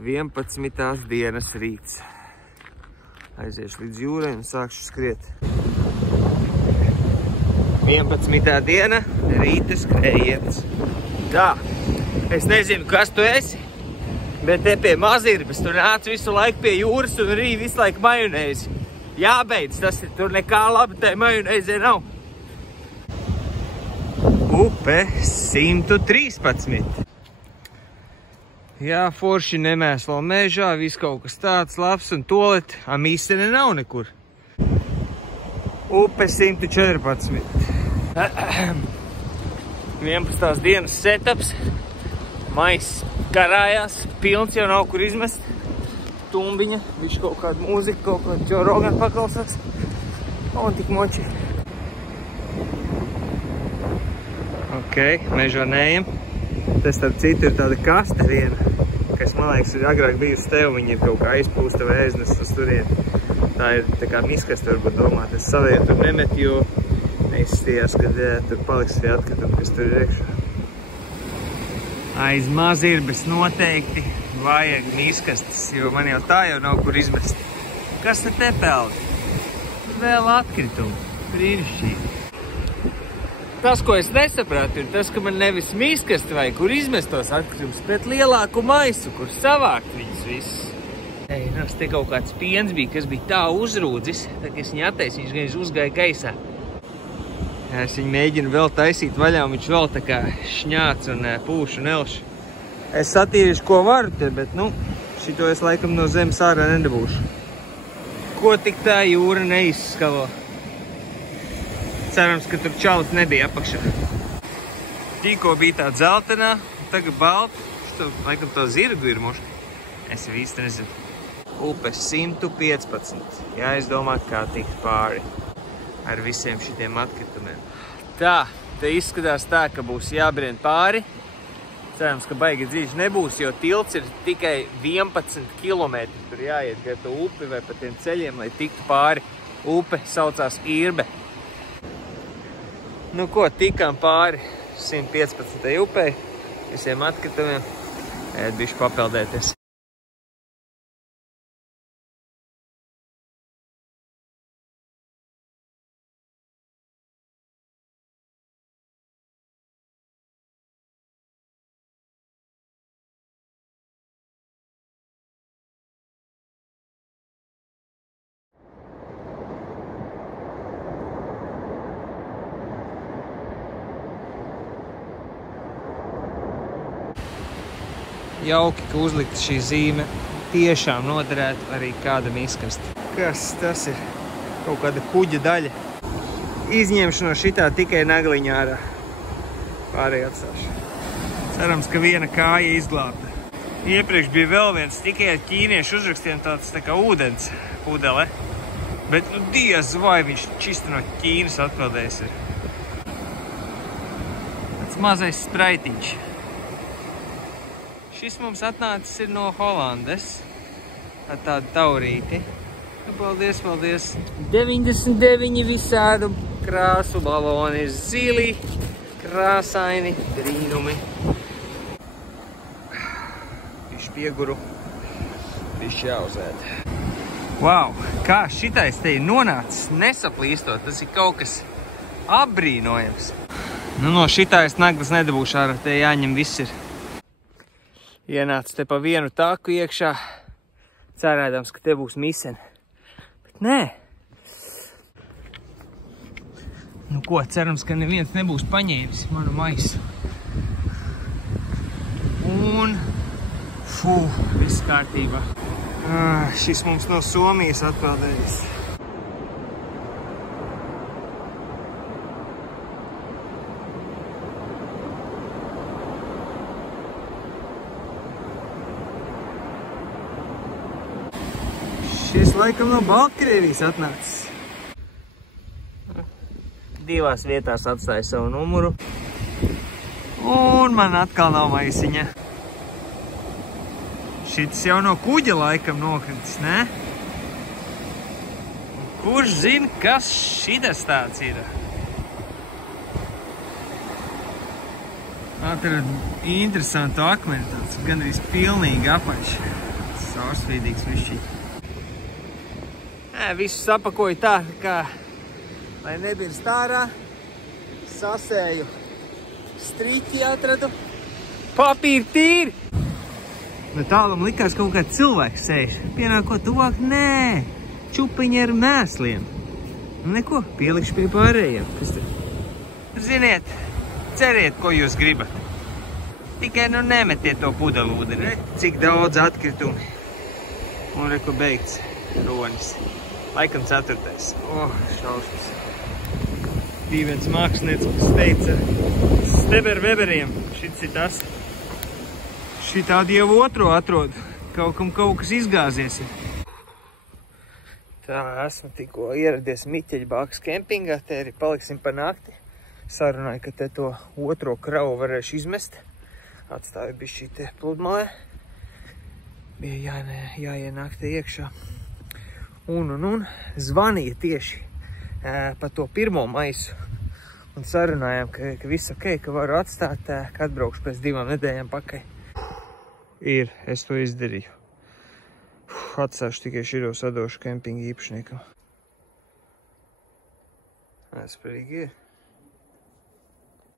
11. dienas rīts. Aiziešu līdz jūrai un sākšu skriet. 11. diena, rīta skrējiens. Tā, es nezinu, kas tu esi, bet te pie Mazirbas tu nāc visu laiku pie jūras un rī visu laiku majonēzi. Jābeidz, tas ir, tur nekā labi tai majonēzē nav. Upe 113. Jā, forši nemēs vēl mežā, viss kaut kas tāds labs un tolet, mīstene nav nekur. Upe 114. 11. dienas setups. Maiss karājās, pilns jau nav kur izmest. Tumbiņa, viņš kaut kādu mūziku, kaut kādu Joe Rogan paklausās. Un tik moči. Ok, mežonējam. Tas starp citu ir tāda kaste viena, kas man liekas ir agrāk bijusi tev, viņa ir kaut kā aizpūsta vai aiznes uz turien. Tā ir tā kā miskaste varbūt domāt. Es savēju tur nemet, jo neizstījās, kad tur paliks tie atkritumi, kas tur ir iekšā. Aiz Mazirbas noteikti vajag miskastes, jo man jau tā jau nav kur izmest. Kas te peld? Vēl atkritumi. Brīnišķīgi. Tas, ko es nesapratu, ir tas, ka man nevis miskasti vajag, kur izmest tos atkritumus, bet lielāku maisu, kur savākt viņus visus. Ei, tas te kaut kāds piens bija, kas bija tā uzrūdzis, tā kā es viņu attaisu, viņš gan uzgāja gaisā. Jā, es viņu mēģinu vēl taisīt vaļā, un viņš vēl tā kā šņāc un pūš un elš. Es satīrīšu, ko varu te, bet, nu, šito es laikam no zemes ārā nedabūšu. Ko tik tā jūra neizskalo? Cerams, ka tur čalis nebija apakšā. Tikko bija tā dzeltenā, tagad balta. Šito, laikam, to zirgu ir muški. Es jau īsti nezinu. Upe 115. Jāizdomā, kā tikt pāri ar visiem šitiem atkritumiem. Tā, te izskatās tā, ka būs jābrien pāri. Cerams, ka baigi dziļš nebūs, jo tilts ir tikai 11 kilometri. Tur jāiet gar to upi vai pa tiem ceļiem, lai tiktu pāri. Upe saucās Irbe. Nu ko, tikām pāri 115. upei, visiem atkritumiem, ēt bišķi papeldēties. Jauki, ka uzlikta šī zīme tiešām noderētu arī kāda miskasti. Kas tas ir? Kaut kāda kuģa daļa. Izņemšu no šitā tikai nagliņā ārā. Pārēj atstāšu. Cerams, ka viena kāja izglābta. Iepriekš bija vēl viens tikai ar ķīniešu uzrakstiem tāds tā kā ūdens pudele. Bet, nu, diez vai viņš čisti no Ķīnas atpildējis ir. Tāds mazais spraitiņš. Šis mums atnācis ir no Holandes. Ar tādu taurīti. Nu, paldies, paldies. 99 visādu krāsu baloni. Zili, krāsaini, brīnumi. Višķi pieguru. Višķi jāuzēd. Wow, kā šitais te ir nonācis nesaplīstot. Tas ir kaut kas apbrīnojams. Nu, no šitais naglas nedabūšu ārā. Te jāņem viss ir. Ienāca te pa vienu taku iekšā, cerēdams, ka te būs misene. Bet nē. Nu ko, cerams, ka neviens nebūs paņēmis manu maisu. Un, viss kārtībā. Šis mums no Somijas atpeldējis. Šis laikam no Baltkrievijas atnācis. Divās vietās atstāja savu numuru. Un man atkal nav maisiņa. Šis jau no kuģa laikam nokritis, ne? Kurš zina, kas šitas tāds ir? Atradu interesantu akmeni, tāds gandrīz pilnīgi apaļš. Sārsvīdīgs višķīt. Visu sapakoju tā, kā, lai nebirst ārā. Sasēju striķi, atradu. Papīri tīri! No tālum likās kaut kāds cilvēks sēž. Pienākot tuvāk, nē, čupiņi ar mēsliem. Neko, pielikšu pie pārējiem. Kas te? Ziniet, ceriet, ko jūs gribat. Tikai nu nemetiet to pudelūdeni, ne? Cik daudz atkritumi. Un reku beigts ronis. Laikam 4. Šausmas. Dīvens māksliniecis teica Steber Weberiem. Šits ir tas. Šitādi jau otro atrod. Kaut kas izgāzies. Tā, esmu tikko ieradies Miķeļbākas kempingā. Te arī paliksim pa nakti. Sarunāju, ka te to otro kravu varēšu izmest. Atstāju bišķī te pludmalē. Bija jāienāk te iekšā. Un zvanīja tieši pa to pirmo maisu. Un sarunājām, ka viss ok, ka varu atstāt, ka atbraukšu pēc 2 nedēļām pakaļ. Es to izdarīju. Atstāšu tikai širo sadošu kempinga īpašniekam. That's pretty good.